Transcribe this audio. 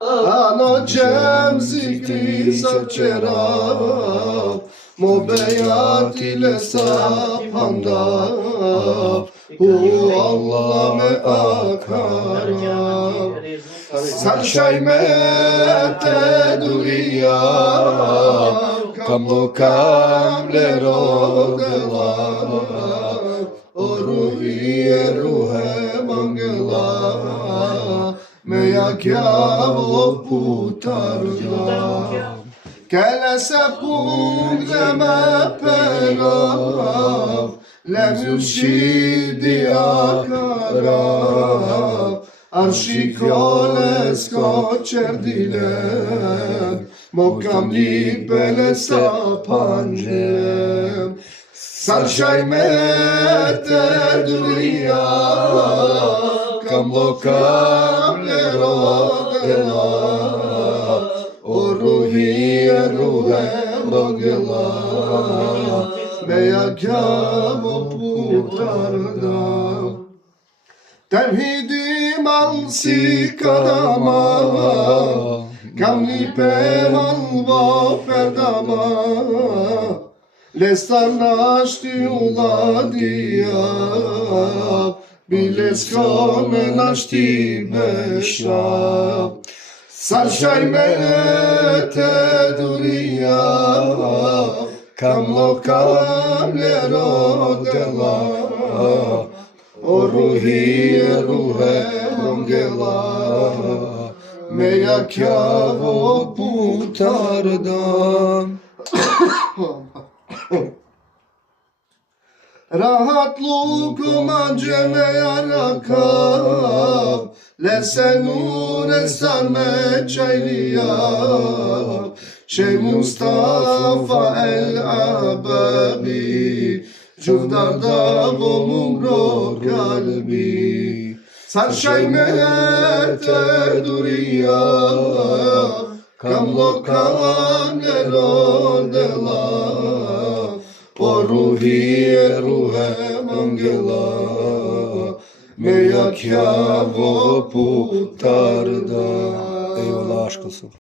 Anacem zikri serçerap Mobeyat ile sapandap Hu Allah me akarap Sarşay mete duriya Kamlo kamle rodelap O ruhiye ruhe mangela Meja kjavo putarda Kele se pungre me perav Lemju shidi akarav Arshi kole sko qerdilem Mo kam lipele sa panjem Sarshaj me te duria Kamlo kamle rodela O ruhiye ruhe mogela Meja kjavo putarda Tevhidim alsi kadama Kamli pevan va perdama Lestar nashti uladia Bileskone nashti besha Sarshaj mete duria Kamlo kamle rodela O ruhiye ruhe mongela Meja kjavo putarda Rahatlukum ancele yarakav Lesenur esame çayliyab Şey Mustafa el-Ababi Cuvdarda gomumro kalbi Sarşaj mete duriya Kamlo kamle rodela O ruhiye ruhe mangela Meja kjavo putarda Eyvallah, aşk olsun.